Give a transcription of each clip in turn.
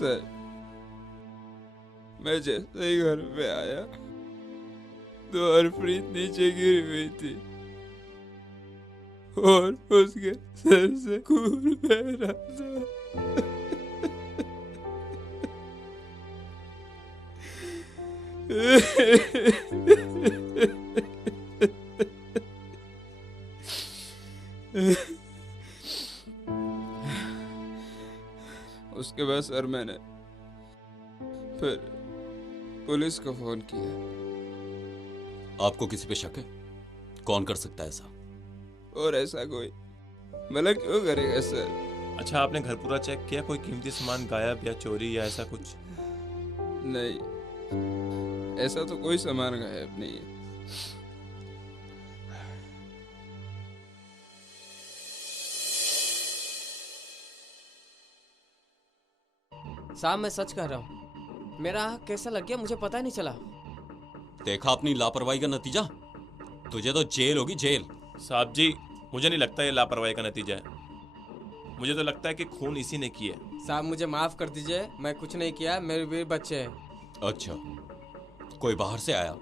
Sir, मैं जैसे ही घर पे आया तो हरप्रीत नीचे गिरी हुई थी और उसके सर से खून बह रहा था। उसके बाद सर मैंने फिर पुलिस को फोन किया। आपको किसी पे शक है? कौन कर सकता है ऐसा? और ऐसा कोई भला क्यों करेगा सर? अच्छा, आपने घर पूरा चेक किया? कोई कीमती सामान गायब या चोरी या ऐसा कुछ? नहीं, ऐसा तो कोई सामान गायब नहीं है। साहब मैं सच कह रहा हूँ, मेरा आँख कैसा लग गया मुझे पता ही नहीं चला। देखा अपनी लापरवाही का नतीजा? तुझे तो जेल होगी, जेल। साहब जी, मुझे नहीं लगता ये लापरवाही का नतीजा है। मुझे तो लगता है कि खून इसी ने किया है। साहब मुझे माफ कर दीजिए, मैं कुछ नहीं किया, मेरे भी बच्चे हैं। अच्छा, कोई बाहर से आया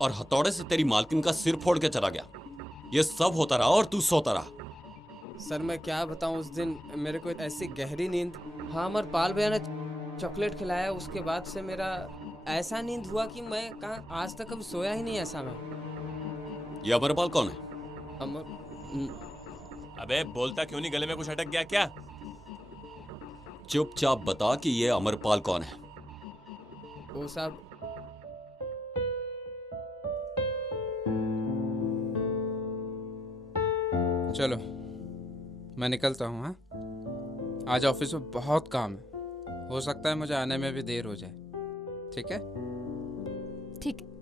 और हथौड़े से तेरी मालकिन का सिर फोड़ के चला गया। ये सब होता रहा और तू सोता रहा। सर मैं क्या बताऊं, उस दिन मेरे को ऐसी गहरी नींद, हाँ अमर पाल भैया ने चॉकलेट खिलाया, उसके बाद से मेरा ऐसा नींद हुआ कि मैं कहाँ आज तक कभी सोया ही नहीं ऐसा मैं। ये अमरपाल कौन है? अबे बोलता क्यों नहीं? गले में कुछ अटक गया क्या? चुपचाप बता कि ये अमरपाल कौन है। वो साहब चलो मैं निकलता हूँ। हाँ, आज ऑफिस में बहुत काम है, हो सकता है मुझे आने में भी देर हो जाए। ठीक है? ठीक है।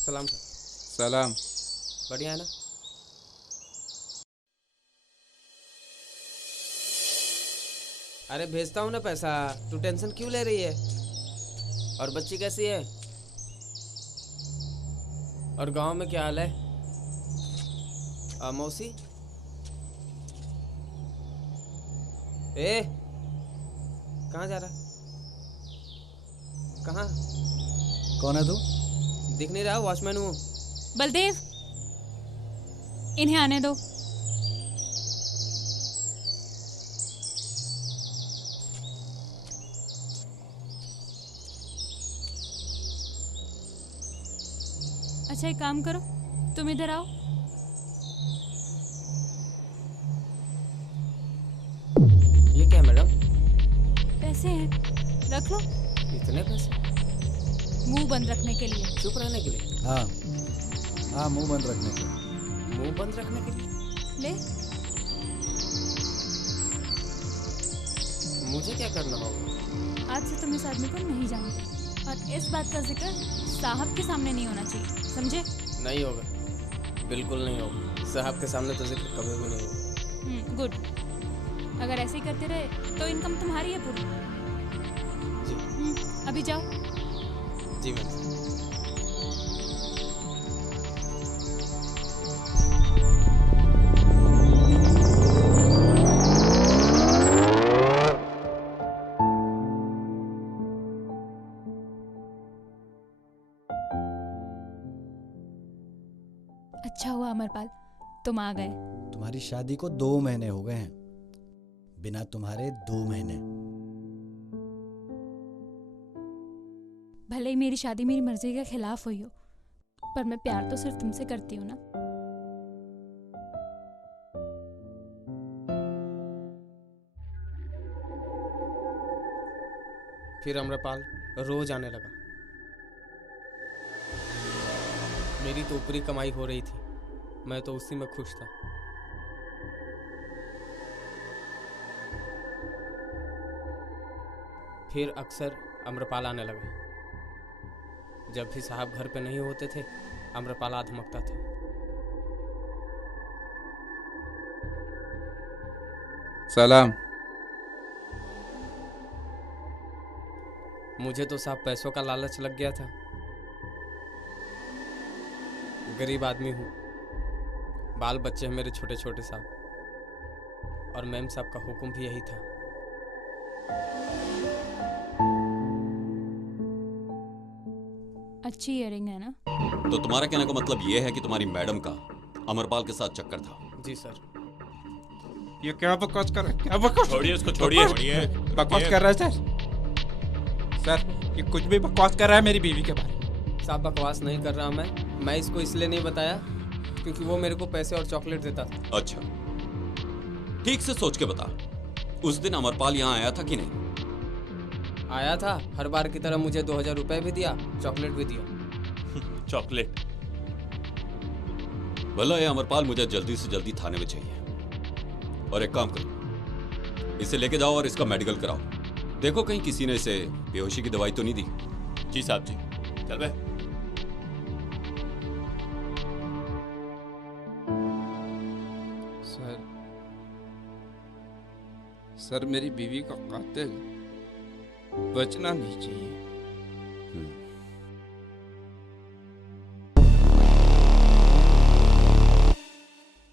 सलाम सर। सलाम। बढ़िया है ना? अरे भेजता हूँ ना पैसा, तू टेंशन क्यों ले रही है? और बच्ची कैसी है? और गांव में क्या हाल है? मौसी ए कहाँ जा रहा? कहाँ? कौन है तू? दिख नहीं रहा, वॉचमैन हूँ। बलदेव, इन्हें आने दो। अच्छा एक काम करो, तुम इधर आओ। ये क्या मैडम? पैसे हैं, रख लो। इतने पैसे? मुंह बंद रखने के लिए। चुप रहने के लिए? हाँ हाँ, मुंह बंद रखने के लिए। मुंह बंद रखने के लिए? ले। मुझे क्या करना होगा? आज से तुम इस आदमी को नहीं जानते और इस बात का जिक्र साहब के सामने नहीं होना चाहिए, समझे? नहीं होगा, बिल्कुल नहीं होगा। साहब के सामने तो जिक्र कभी भी नहीं होगा। गुड। अगर ऐसे ही करते रहे तो इनकम तुम्हारी है पूरी। जी। अभी जाओ। जी मैम। अच्छा हुआ अमरपाल तुम आ गए। तुम्हारी शादी को 2 महीने हो गए हैं, बिना तुम्हारे 2 महीने। भले ही मेरी शादी मेरी मर्जी के खिलाफ हुई हो, पर मैं प्यार तो सिर्फ तुमसे करती हूँ ना। फिर अमरपाल रोज आने लगा। मेरी तो ऊपरी कमाई हो रही थी, मैं तो उसी में खुश था। फिर अक्सर अमरपाल आने लगा। जब भी साहब घर पे नहीं होते थे, अम्रपाल आधमकता था। सलाम। मुझे तो साहब पैसों का लालच लग गया था। गरीब आदमी हूँ, बाल बच्चे हैं मेरे छोटे छोटे साहब, और मैम साहब का हुक्म भी यही था। अच्छी इयरिंग है ना? तो तुम्हारा कहने का मतलब ये है कि तुम्हारी मैडम का अमरपाल के साथ चक्कर था? जी सर। ये क्या बकवास कर रहा है? क्या बकवास? छोड़िए उसको, छोड़िए। बकवास कर रहा है सर, ये कुछ भी बकवास कर रहा है मेरी बीवी के बारे में। साहब बकवास नहीं कर रहा मैं इसको इसलिए नहीं बताया क्योंकि वो मेरे को पैसे और चॉकलेट देता था। अच्छा, ठीक से सोच के बता, उस दिन अमरपाल यहाँ आया था कि नहीं? आया था, हर बार की तरह मुझे 2000 रुपए भी दिया, चॉकलेट भी दिया। चॉकलेट? भला ये अमरपाल मुझे जल्दी से जल्दी थाने में चाहिए। और एक काम करो, इसे लेके जाओ और इसका मेडिकल कराओ। देखो कहीं किसी ने इसे बेहोशी की दवाई तो नहीं दी। जी साहब जी। चल बे। सर मेरी बीवी का कातिल बचना नहीं चाहिए।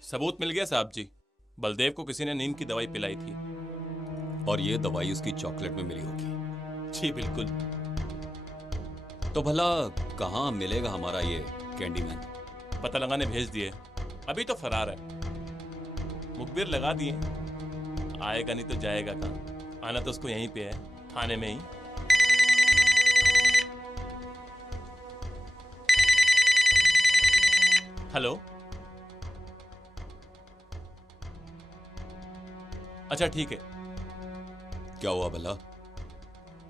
सबूत मिल गया साहब जी, बलदेव को किसी ने नींद की दवाई पिलाई थी। और ये दवाई उसकी चॉकलेट में मिली होगी। जी बिल्कुल। तो भला कहाँ मिलेगा हमारा ये कैंडीमैन? पता लगाने भेज दिए, अभी तो फरार है। मुखबिर लगा दिए, आएगा नहीं तो जाएगा कहाँ? आना तो उसको यहीं पे है, थाने में ही। हेलो। अच्छा ठीक है। क्या हुआ भला?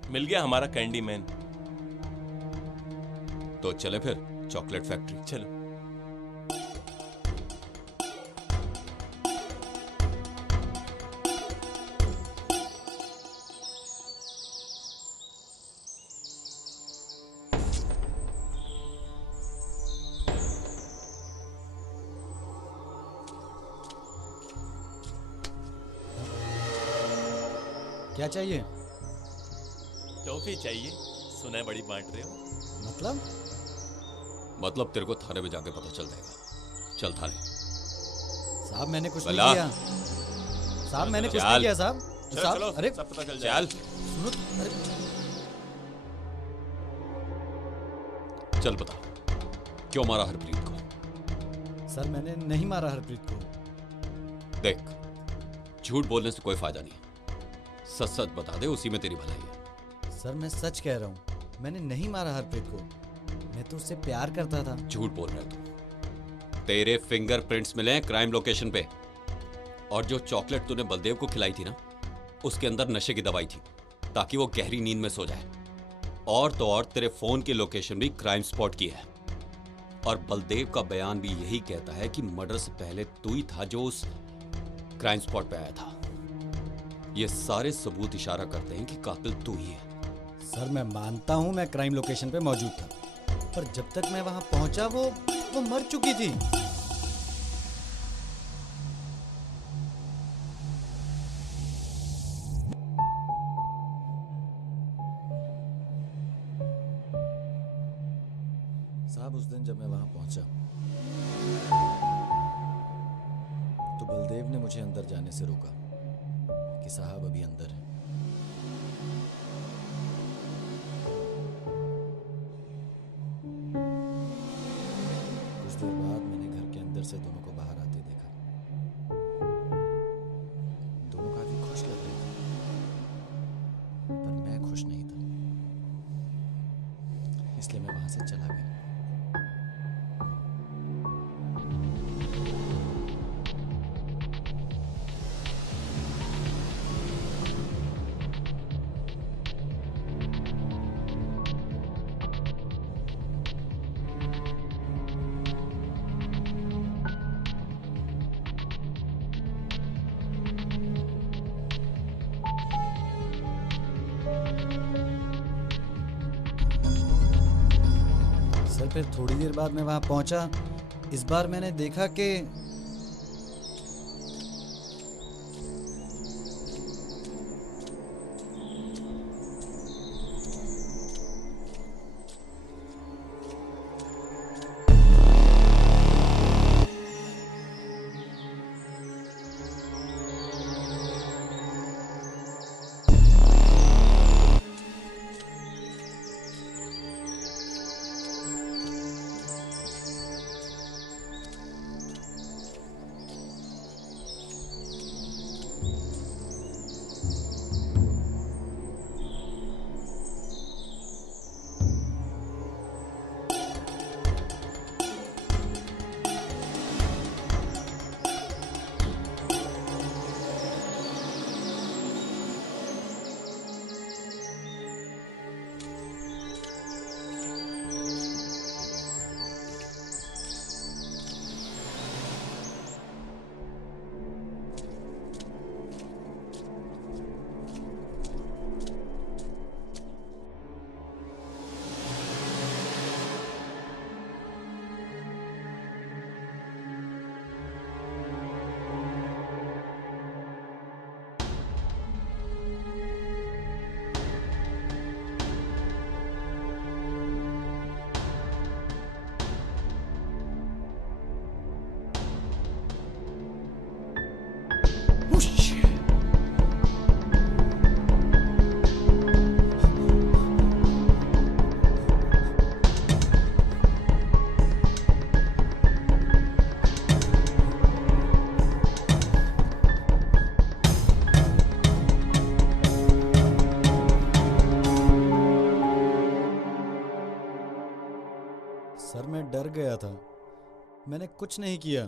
मिल गया हमारा कैंडी मैन। तो चले फिर चॉकलेट फैक्ट्री। चलो। क्या चाहिए? टॉफी चाहिए, सुना है बड़ी बांट रहे हो। मतलब तेरे को थाने में जाके पता चल जाएगा। चल थाने। साहब मैंने कुछ नहीं भला। किया। साहब मैंने कुछ चल। नहीं किया साहब। चलो साहब, चलो, अरे सब पता चल जाएगा। चल सुनो, अरे चल बता, क्यों मारा हरप्रीत को? सर मैंने नहीं मारा हरप्रीत को। देख, झूठ बोलने से कोई फायदा नहीं। सच सच बता दे, उसी में तेरी भलाई है। सर मैं सच कह रहा हूँ, मैंने नहीं मारा हरप्रीत को। मैं तो उससे प्यार करता था। झूठ बोल रहा है तू। तेरे फिंगरप्रिंट्स मिले हैं क्राइम लोकेशन पे, और जो चॉकलेट तूने बलदेव को खिलाई थी ना, उसके अंदर नशे की दवाई थी ताकि वो गहरी नींद में सो जाए। और तो और तेरे फोन की लोकेशन भी क्राइम स्पॉट की है। और बलदेव का बयान भी यही कहता है कि मर्डर से पहले तू ही था जो उस क्राइम स्पॉट पे आया था। ये सारे सबूत इशारा करते हैं कि कातिल तू ही है। सर मैं मानता हूँ मैं क्राइम लोकेशन पे मौजूद था, पर जब तक मैं वहां पहुंचा वो मर चुकी थी। साहब उस दिन जब मैं वहां पहुंचा तो बलदेव ने मुझे अंदर जाने से रोका कि साहब अभी अंदर है। कुछ देर बाद मैंने घर के अंदर से दोनों को बाहर आते देखा। दोनों काफी खुश लग रहे थे, पर मैं खुश नहीं था, इसलिए मैं वहां से चला गया। सर फिर थोड़ी देर बाद मैं वहां पहुंचा। इस बार मैंने देखा कि सर मैं डर गया था। मैंने कुछ नहीं किया।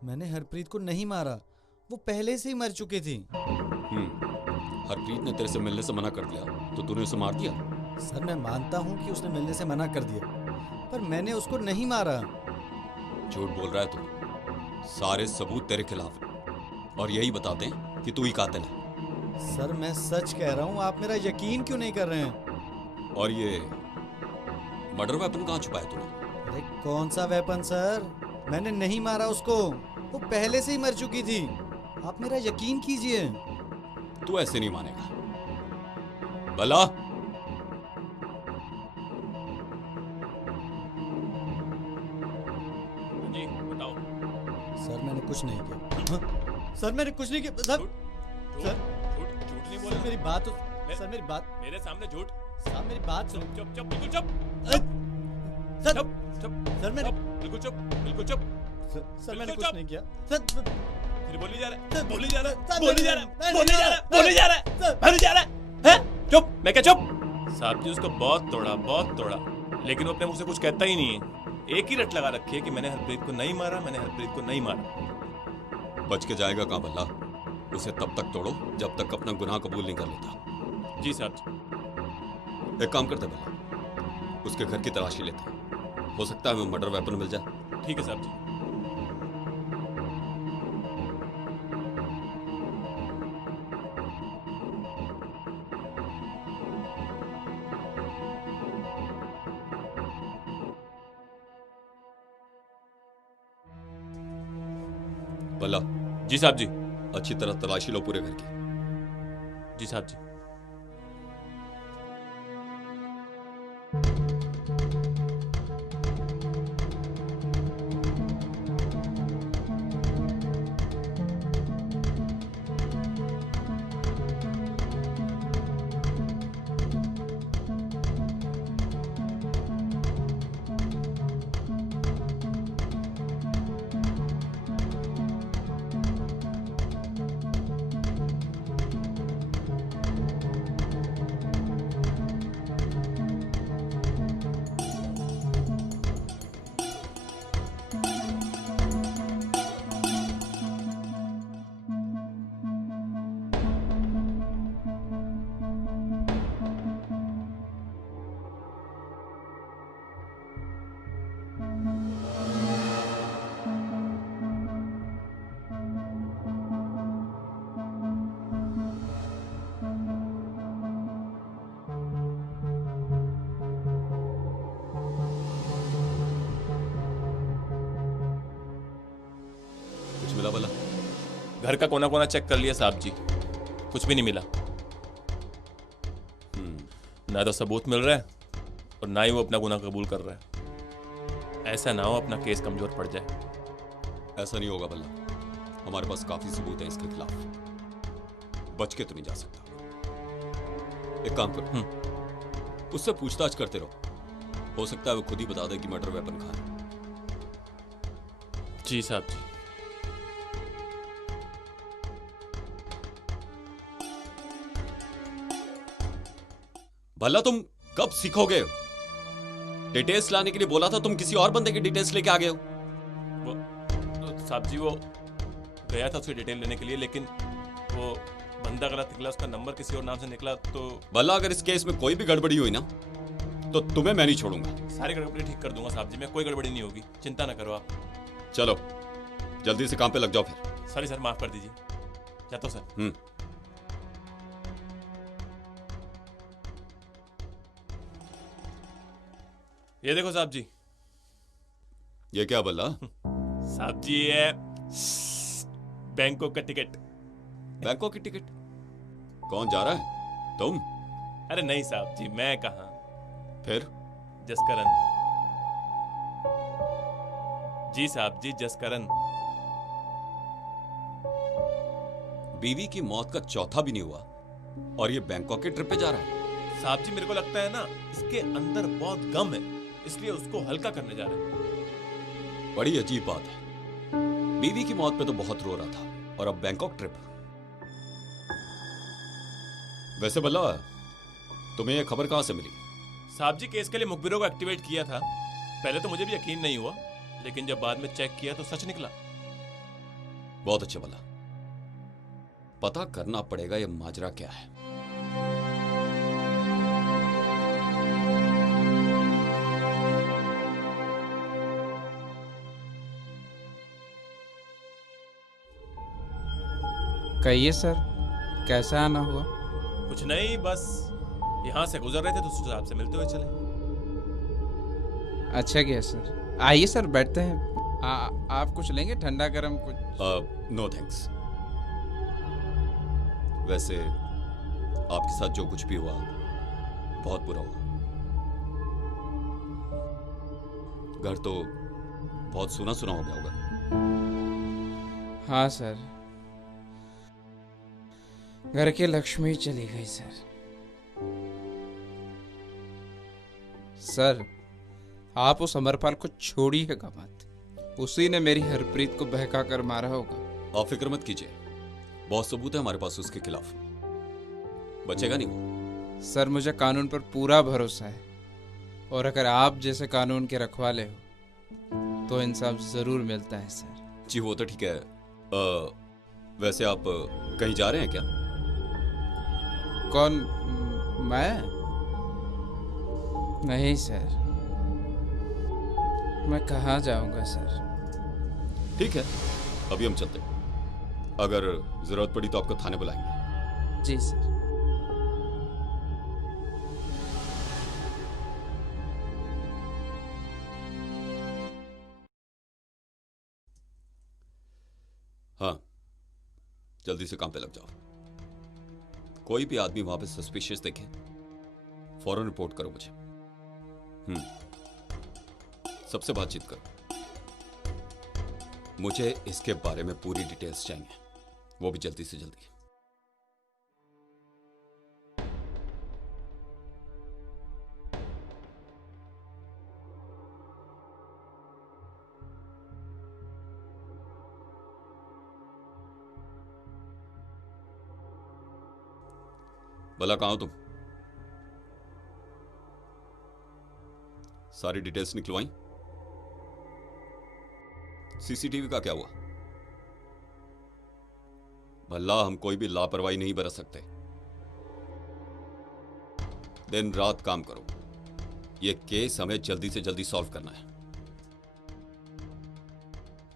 मैंने हरप्रीत को नहीं मारा, वो पहले से ही मर चुकी थी। हरप्रीत ने तेरे से मिलने से मना कर दिया तो तूने उसे मार दिया? सर मैं मानता हूँ कि उसने मिलने से मना कर दिया, पर मैंने उसको नहीं मारा। झूठ बोल रहा है तू। सारे सबूत तेरे खिलाफ हैं और यही बताते हैं कि तू ही कातिल है। सर मैं सच कह रहा हूँ, आप मेरा यकीन क्यों नहीं कर रहे हैं? और ये मर्डर वेपन कहाँ छुपाया तूने? अरे कौन सा वेपन सर? मैंने नहीं मारा उसको, वो पहले से ही मर चुकी थी। आप मेरा यकीन कीजिए। तू ऐसे नहीं मानेगा। भला जी बताओ। सर मैंने कुछ नहीं किया। हाँ? सर मैंने कुछ नहीं किया सर। सर झूठ नहीं बोल। मेरी बात सर मेरी बात मेरे सामने झूठ। साहब मेरी बात सुनो। चुप चुप बिल्कुल चुप। सर चुप चुप सर मैंने बिल्कुल चुप बिल्कुल चुप। सर मैंने बिल्कुल कुछ नहीं किया सर। फिर बोली जा रहा है, बोली जा रहा है, सर, बोली जा रहा है, बोली जा रहा है, सर, बोली जा रहा है, सर। बोली जा रहा है, हैं? चुप, मैं क्या चुप? साहब जी उसको बहुत तोड़ा, लेकिन वो अपने मुंह से कुछ कहता ही नहीं है। एक ही रट लगा रखी है कि मैंने हरप्रीत को नहीं मारा, मैंने हरप्रीत को नहीं मारा। बच के जाएगा कहाँ भला? उसे तब तक तोड़ो जब तक अपना गुनाह कबूल नहीं कर लेता। जी साहब जी। एक काम करते भला, उसके घर की तलाशी लेते हैं। हो सकता है हमें मर्डर वेपन मिल जाए। ठीक है साहब जी। भला जी साहब जी। अच्छी तरह तलाशी लो पूरे घर की। जी साहब जी। घर का कोना कोना चेक कर लिया साहब जी, कुछ भी नहीं मिला। ना तो सबूत मिल रहा है और ना ही वो अपना गुनाह कबूल कर रहा है। ऐसा ना हो अपना केस कमजोर पड़ जाए। ऐसा नहीं होगा बल्ला, हमारे पास काफी सबूत है इसके खिलाफ, बच के तो नहीं जा सकता। एक काम करो, उससे पूछताछ करते रहो, हो सकता है वो खुद ही बता दे कि मर्डर वेपन कहाँ है। जी साहब जी। भला तुम कब सीखोगे? डिटेल्स लाने के लिए बोला था, तुम किसी और बंदे की डिटेल्स लेके आ गए हो। वो साहब जी, वो गया था उसकी डिटेल लेने के लिए, लेकिन वो बंदा गलत निकला, उसका नंबर किसी और नाम से निकला। तो भला अगर इस केस में कोई भी गड़बड़ी हुई ना, तो तुम्हें मैं नहीं छोड़ूंगा। सारी गड़बड़ी ठीक कर दूंगा साहब जी, मैं कोई गड़बड़ी नहीं होगी, चिंता ना करो आप। चलो जल्दी से काम पे लग जाओ फिर। सॉरी सर, माफ कर दीजिए, जाता हूं सर। ये देखो साहब जी। ये क्या बल्ला? साहब जी ये बैंकॉक का टिकट। बैंकॉक की टिकट? कौन जा रहा है? तुम? अरे नहीं साहब जी, मैं कहाँ, फिर? जसकरण जी। साहब जी जसकरण। बीवी की मौत का चौथा भी नहीं हुआ और ये बैंकॉक के ट्रिप पे जा रहा है। साहब जी मेरे को लगता है ना, इसके अंदर बहुत गम है, इसलिए उसको हल्का करने जा रहे हैं। बड़ी अजीब बात है, बीवी की मौत पे तो बहुत रो रहा था और अब बैंकॉक ट्रिप। वैसे बल्ला, तुम्हें यह खबर कहां से मिली? साहब जी केस के लिए मुखबिरों को एक्टिवेट किया था। पहले तो मुझे भी यकीन नहीं हुआ, लेकिन जब बाद में चेक किया तो सच निकला। बहुत अच्छा बल्ला, पता करना पड़ेगा यह माजरा क्या है। कहिए सर, कैसा आना हुआ? कुछ नहीं, बस यहाँ से गुजर रहे थे तो सोचा आपसे मिलते हुए चले। अच्छा किया सर, आइए सर बैठते हैं। आप कुछ लेंगे, ठंडा गरम कुछ? No thanks. वैसे आपके साथ जो कुछ भी हुआ बहुत बुरा हुआ। घर तो बहुत सुना सुना हो गया होगा। हाँ सर, घर की लक्ष्मी चली गई सर। सर आप उस अमरपाल को छोड़िएगा मत, उसी ने मेरी हरप्रीत को बहका कर मारा होगा। आप फिक्र मत कीजिए, बहुत सबूत है हमारे पास उसके खिलाफ, बचेगा नहीं वो। सर मुझे कानून पर पूरा भरोसा है, और अगर आप जैसे कानून के रखवाले हो तो इंसाफ जरूर मिलता है सर। जी वो तो ठीक है। वैसे आप कहीं जा रहे हैं क्या? कौन? मैं? नहीं सर, मैं कहाँ जाऊंगा सर। ठीक है, अभी हम चलते हैं, अगर जरूरत पड़ी तो आपको थाने बुलाएंगे। जी सर। हाँ, जल्दी से काम पे लग जाओ। कोई भी आदमी वहां पे सस्पिशियस देखे, फौरन रिपोर्ट करो मुझे। सबसे बातचीत करो, मुझे इसके बारे में पूरी डिटेल्स चाहिए, वो भी जल्दी से जल्दी। भला कहां हो तुम? सारी डिटेल्स निकलवाई? सीसीटीवी का क्या हुआ? भला हम कोई भी लापरवाही नहीं बरत सकते, दिन रात काम करो, यह केस हमें जल्दी से जल्दी सॉल्व करना है।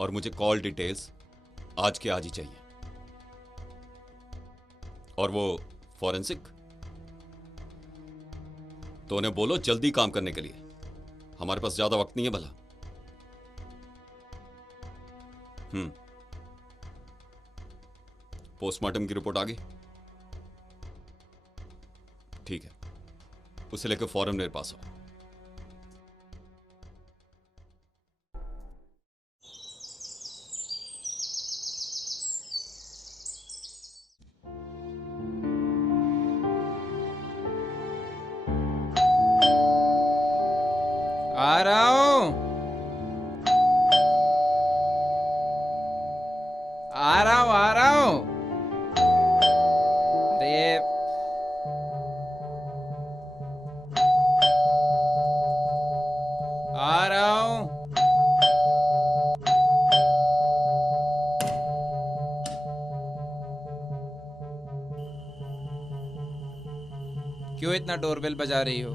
और मुझे कॉल डिटेल्स आज के आज ही चाहिए। और वो फॉरेंसिक तो उन्हें बोलो जल्दी काम करने के लिए, हमारे पास ज्यादा वक्त नहीं है। भला पोस्टमार्टम की रिपोर्ट आ गई? ठीक है, उसे लेकर फौरन मेरे पास आओ। आ रहा हूं, आ रहा हूं, आ रहा हूं। अरे आ रहा हूं। क्यों इतना डोरबेल बजा रही हो?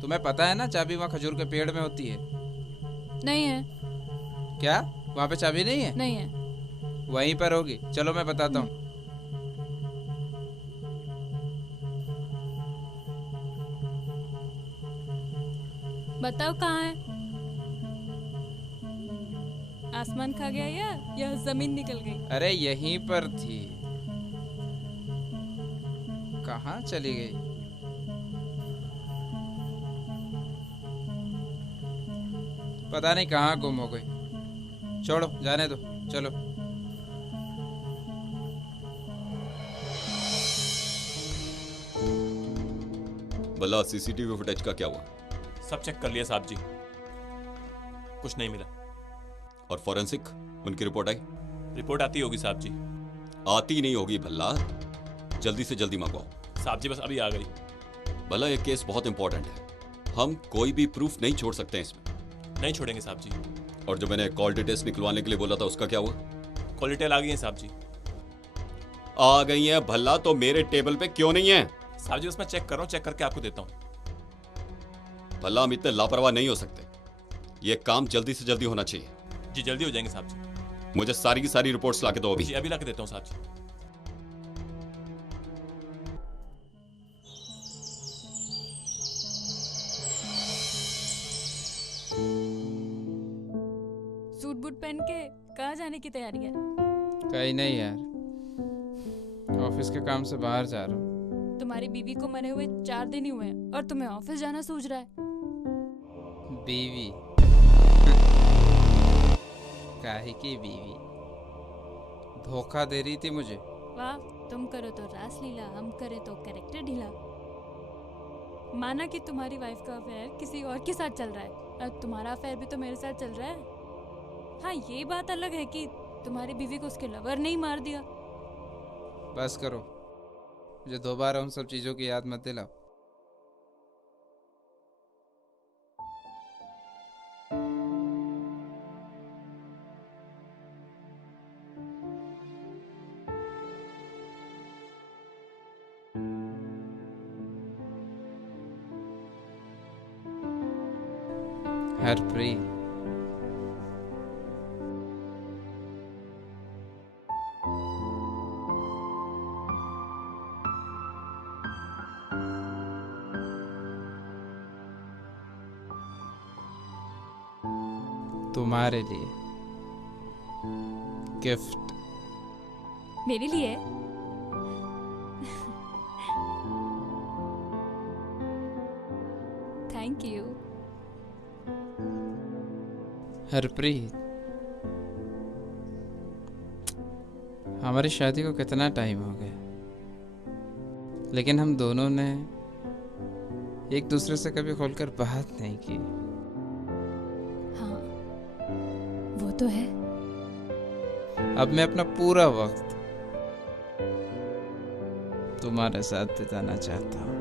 तुम्हें पता है ना चाबी वहाँ खजूर के पेड़ में होती है। नहीं है। क्या वहाँ पे चाबी नहीं है? नहीं है। वहीं पर होगी, चलो मैं बताता हूँ। बताओ कहाँ है? आसमान खा गया या जमीन निकल गई? अरे यहीं पर थी। कहाँ चली गई? पता नहीं कहाँ गुम हो गई। छोड़ो, जाने दो, चलो। भला सीसीटीवी फुटेज का क्या हुआ? सब चेक कर लिया साहब जी, कुछ नहीं मिला। और फॉरेंसिक, उनकी रिपोर्ट आई? रिपोर्ट आती होगी साहब जी। आती नहीं होगी भला, जल्दी से जल्दी मंगवाओ। साहब जी बस अभी आ गई। भला ये केस बहुत इंपॉर्टेंट है, हम कोई भी प्रूफ नहीं छोड़ सकते हैं इसमें। नहीं छोड़ेंगे साहब जी। और जो मैंने कॉल डिटेल्स निकलवाने के लिए बोला था उसका क्या हुआ? कॉल डिटेल आ गई है साहब जी। आ गई है भला, तो मेरे टेबल पे क्यों नहीं है? साहब जी बस मैं चेक कर रहा हूँ, चेक करके आपको देता हूँ। भला हम इतने लापरवाह नहीं हो सकते, ये काम जल्दी से जल्दी होना चाहिए। जी जल्दी हो जाएंगे साहब जी। मुझे सारी की सारी रिपोर्ट्स लाके दो अभी। जी अभी ला के देता हूँ साहब जी। सूट बूट पहन के कहाँ जाने की तैयारी है? कहीं नहीं यार, ऑफिस के काम से बाहर जा रहा हूँ। तुम्हारी बीवी को मरे हुए 4 दिन ही हुए हैं और तुम्हें ऑफिस जाना सूझ रहा है। बीवी? काहे की बीवी? धोखा दे रही थी मुझे। वाह, तुम करो तो रासलीला, हम करे तो कैरेक्टर ढीला। माना कि तुम्हारी वाइफ का अफेयर किसी और के साथ चल रहा है, और तुम्हारा अफेयर भी तो मेरे साथ चल रहा है। हाँ, ये बात अलग है कि तुम्हारी बीवी को उसके लवर ने ही मार दिया। बस करो, मुझे दोबारा उन सब चीजों की याद मत दिलाओ। हरप्रीत, तुम्हारे लिए गिफ्ट। मेरे लिए? Thank you. हरप्रीत, हमारी शादी को कितना टाइम हो गया, लेकिन हम दोनों ने एक दूसरे से कभी खोलकर बात नहीं की। हाँ, वो तो है। अब मैं अपना पूरा वक्त तुम्हारे साथ बिताना चाहता हूँ।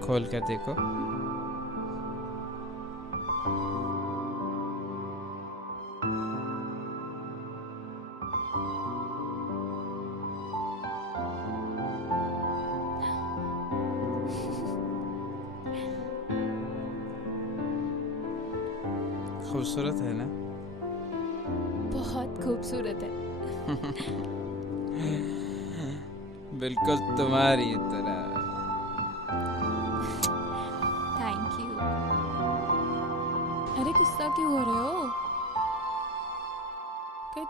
खोल कर देखो। खूबसूरत है ना? बहुत खूबसूरत है। बिल्कुल तुम्हारी तरह। Thank you. अरे गुस्सा क्यों हो रहे हो?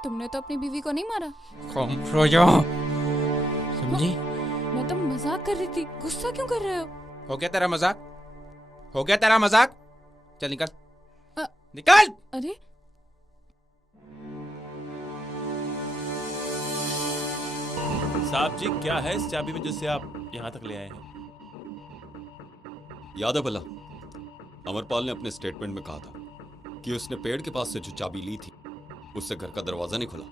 तुमने तो अपनी बीवी को नहीं मारा। खामोश हो जाओ, समझी? मैं तो मजाक कर रही थी, गुस्सा क्यों कर रहे हो? हो गया तेरा मजाक? हो गया तेरा मजाक? चल निकल, अ- निकल। अरे साहब जी, क्या है इस चाबी में जिससे आप यहाँ तक ले आए हैं? याद है भला, अमरपाल ने अपने स्टेटमेंट में कहा था कि उसने पेड़ के पास से जो चाबी ली थी उससे घर का दरवाजा नहीं खुला।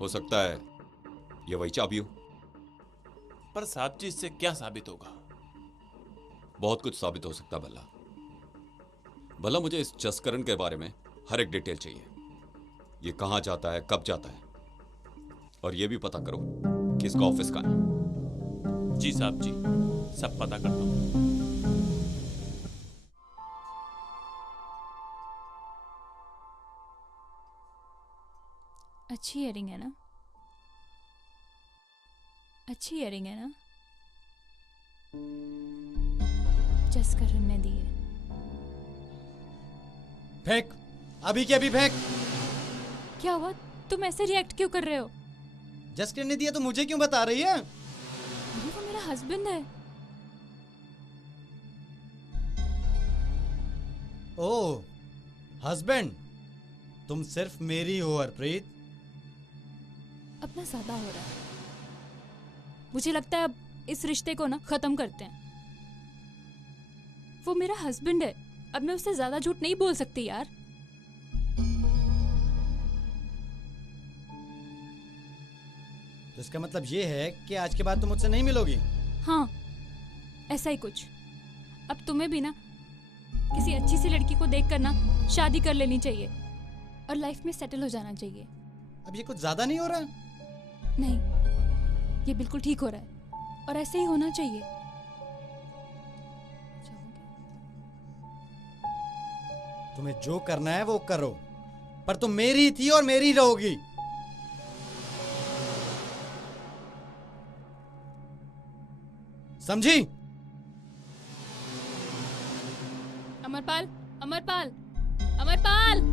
हो सकता है ये वही चाबी हो। पर साहब जी, इससे क्या साबित होगा? बहुत कुछ साबित हो सकता है भला। भला मुझे इस जसकरण के बारे में हर एक डिटेल चाहिए। ये कहाँ जाता है, कब जाता है, और ये भी पता करो कि इसका ऑफिस कहाँ है। जी साहब जी, सब पता करता हूँ। अच्छी इयरिंग है ना? अच्छी इयरिंग है ना? जसकरण ने दी है। फेंक, अभी के अभी फेंक। क्या हुआ? तुम ऐसे रिएक्ट क्यों कर रहे हो? जसकिरण ने दिया तो मुझे क्यों बता रही है? अरे वो मेरा हस्बैंड है। ओह, हस्बैंड। तुम सिर्फ मेरी हो हरप्रीत। अपना ज्यादा हो रहा है। मुझे लगता है अब इस रिश्ते को ना खत्म करते हैं। वो मेरा हस्बैंड है, अब मैं उससे ज्यादा झूठ नहीं बोल सकती यार। तो इसका मतलब ये है कि आज के बाद तुम मुझसे नहीं मिलोगी? हाँ, ऐसा ही कुछ। अब तुम्हें भी ना किसी अच्छी सी लड़की को देखकर ना शादी कर लेनी चाहिए और लाइफ में सेटल हो जाना चाहिए। अब ये कुछ ज्यादा नहीं हो रहा? नहीं, ये बिल्कुल ठीक हो रहा है और ऐसे ही होना चाहिए। तुम्हें जो करना है वो करो, पर तुम मेरी थी और मेरी रहोगी। समझी? अमरपाल, अमरपाल, अमरपाल।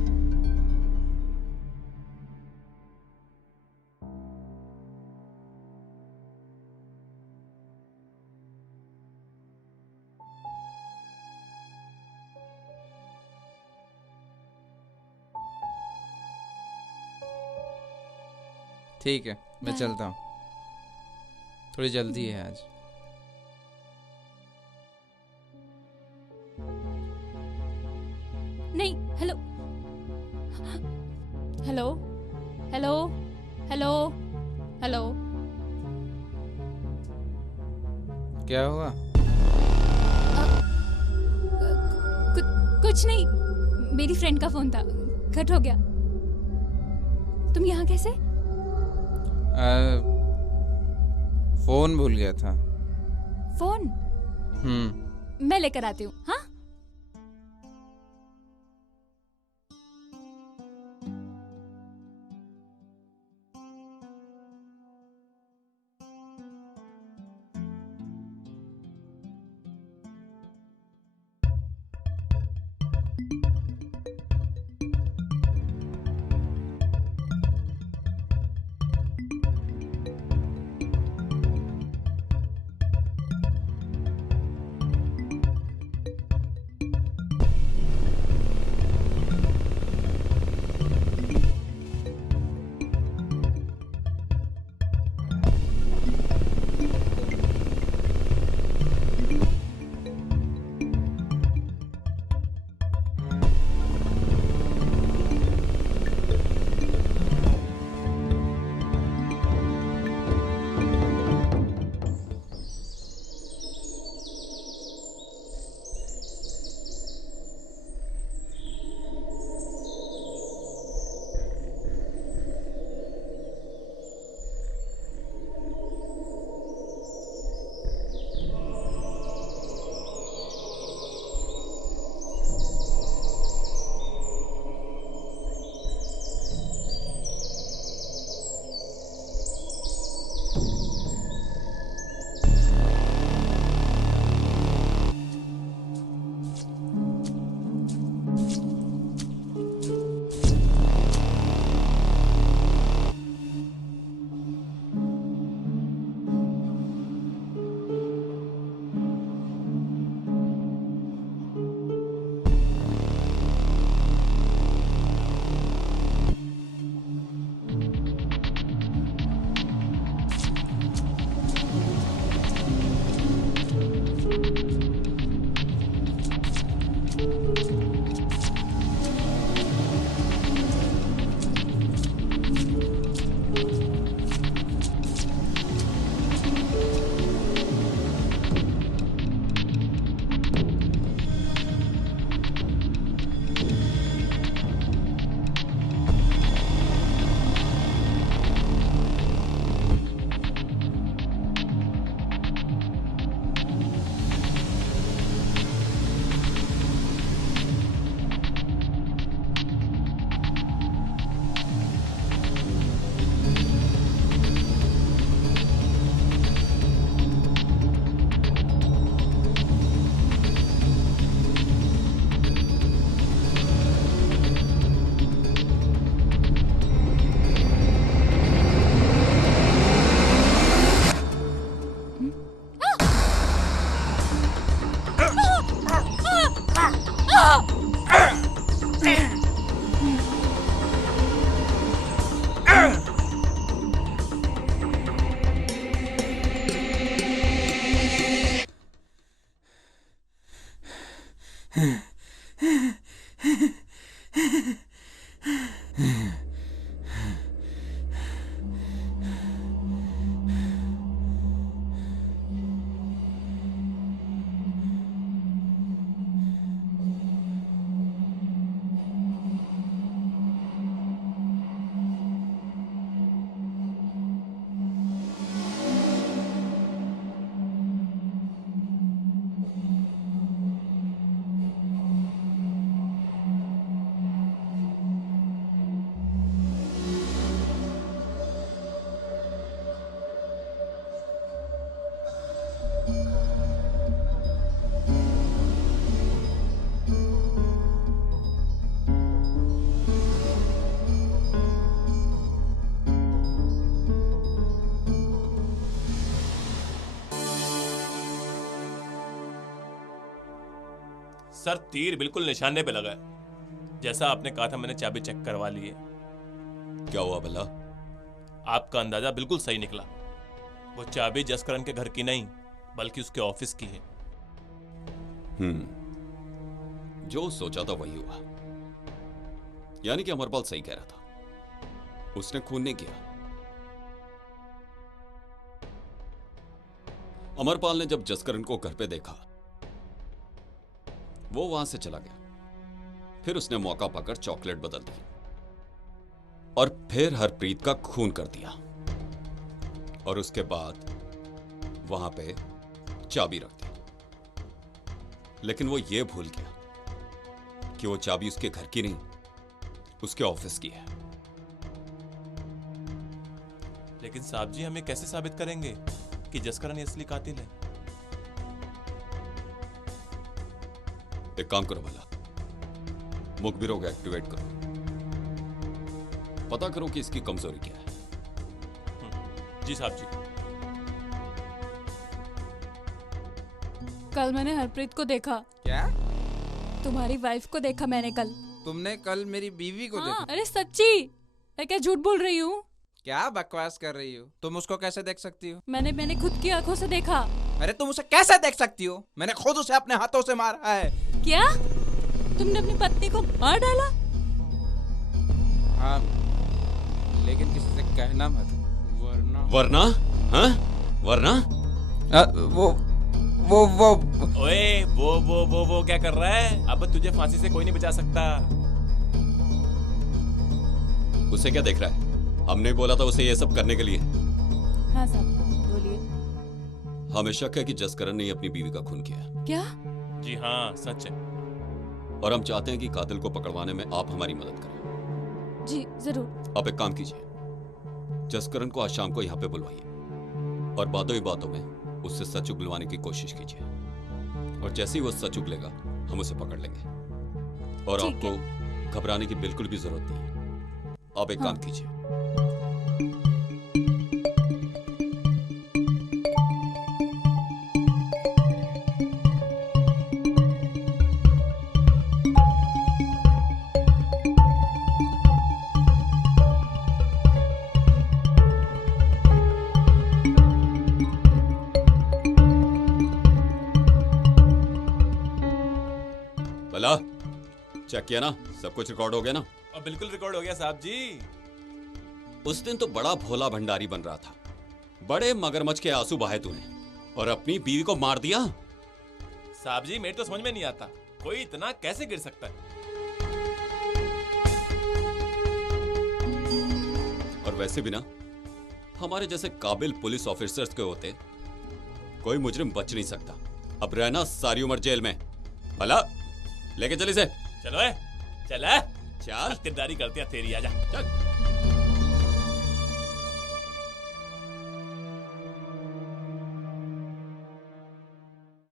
ठीक है, मैं बाय। चलता हूँ, थोड़ी जल्दी है आज। नहीं, hello, hello, hello, hello, hello. क्या हुआ? कुछ नहीं, मेरी फ्रेंड का फोन था, कट हो गया। तुम यहाँ कैसे? फोन भूल गया था। फोन मैं लेकर आती हूँ। हाँ, सर तीर बिल्कुल निशाने पे लगा है। जैसा आपने कहा था मैंने चाबी चेक करवा ली है। क्या हुआ भला? आपका अंदाजा बिल्कुल सही निकला। वो चाबी जसकरण के घर की नहीं बल्कि उसके ऑफिस की है। जो सोचा था वही हुआ। यानी कि अमरपाल सही कह रहा था, उसने खून नहीं किया। अमरपाल ने जब जसकरण को घर पे देखा वो वहां से चला गया। फिर उसने मौका पाकर चॉकलेट बदल दी और फिर हरप्रीत का खून कर दिया। और उसके बाद वहां पे चाबी रख दी। लेकिन वो ये भूल गया कि वो चाबी उसके घर की नहीं, उसके ऑफिस की है। लेकिन साहब जी, हमें कैसे साबित करेंगे कि जसकरण ही असली कातिल है? एक काम करो भला, मुखबिरों को एक्टिवेट करो, पता करो कि इसकी कमजोरी क्या है। जी साहब जी। कल मैंने हरप्रीत को देखा। क्या? तुम्हारी वाइफ को देखा मैंने कल। तुमने कल मेरी बीवी को हाँ, देखा? अरे सच्ची, मैं क्या झूठ बोल रही हूँ? क्या बकवास कर रही हो? तुम उसको कैसे देख सकती हो? मैंने खुद की आंखों से देखा। अरे तुम उसे कैसे देख सकती हो? मैंने खुद उसे अपने हाथों से मारा है। क्या? तुमने अपनी पत्नी को मार डाला? हाँ, लेकिन किसी से कहना मत, वरना वरना? हाँ? वरना? वो ओए वो क्या कर रहा है? अब तुझे फांसी से कोई नहीं बचा सकता। उसे क्या देख रहा है? हमने बोला था उसे ये सब करने के लिए। हाँ साहब, बोलिए। हमें शक है कि जसकरण ने अपनी बीवी का खून किया। क्या? जी हाँ, सच है। और हम चाहते हैं कि कातिल को पकड़वाने में आप हमारी मदद करें। जी जरूर। आप एक काम कीजिए, जसकरण को आज शाम को यहाँ पे बुलवाइए और बातों ही बातों में उससे सच उगलवाने की कोशिश कीजिए। और जैसे ही वो सच उगलेगा हम उसे पकड़ लेंगे। और ठीक आपको घबराने की बिल्कुल भी जरूरत नहीं है। आप एक काम कीजिए, भला चेक किया ना? सब कुछ रिकॉर्ड हो गया ना? और बिल्कुल रिकॉर्ड हो गया साहब जी। उस दिन तो बड़ा भोला भंडारी बन रहा था, बड़े मगरमच्छ के आंसू बहाए तूने और अपनी बीवी को मार दिया। साहब जी, मेरे तो समझ में नहीं आता, कोई इतना कैसे गिर सकता है? और वैसे भी ना, हमारे जैसे काबिल पुलिस ऑफिसर्स के होते कोई मुजरिम बच नहीं सकता। अब रहना सारी उम्र जेल में। भला लेके चल इसे। चलो चल चल किरदारी करते हैं तेरी, आजा चल।